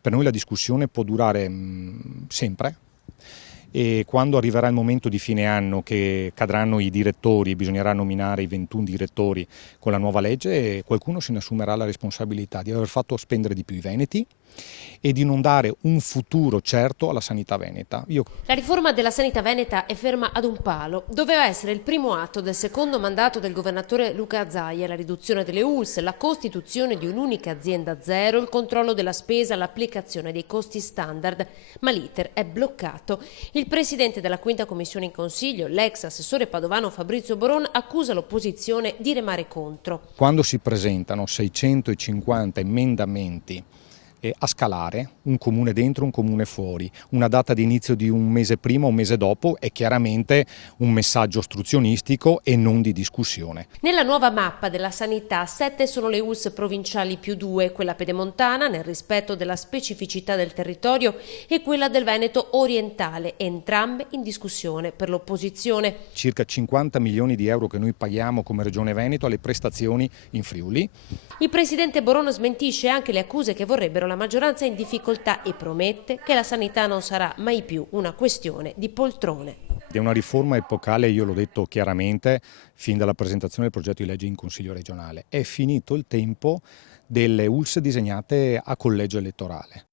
Per noi la discussione può durare sempre e quando arriverà il momento di fine anno che cadranno i direttori e bisognerà nominare i 21 direttori con la nuova legge, qualcuno se ne assumerà la responsabilità di aver fatto spendere di più i veneti e di non dare un futuro certo alla sanità veneta. La riforma della sanità veneta è ferma ad un palo. Doveva essere il primo atto del secondo mandato del governatore Luca Zaia, la riduzione delle ULSS, la costituzione di un'unica azienda zero, il controllo della spesa, l'applicazione dei costi standard. Ma l'iter è bloccato. Il presidente della quinta commissione in consiglio, l'ex assessore padovano Fabrizio Boron, accusa l'opposizione di remare contro. Quando si presentano 650 emendamenti a scalare, un comune dentro, un comune fuori, una data di inizio di un mese prima, un mese dopo, è chiaramente un messaggio ostruzionistico e non di discussione. Nella nuova mappa della sanità, 7 sono le ULSS provinciali più 2, quella pedemontana nel rispetto della specificità del territorio e quella del Veneto orientale, entrambe in discussione per l'opposizione. Circa 50 milioni di euro che noi paghiamo come Regione Veneto alle prestazioni in Friuli. Il presidente Boron smentisce anche le accuse che vorrebbero la maggioranza in difficoltà e promette che la sanità non sarà mai più una questione di poltrone. È una riforma epocale, io l'ho detto chiaramente, fin dalla presentazione del progetto di legge in Consiglio regionale. È finito il tempo delle ULSS disegnate a collegio elettorale.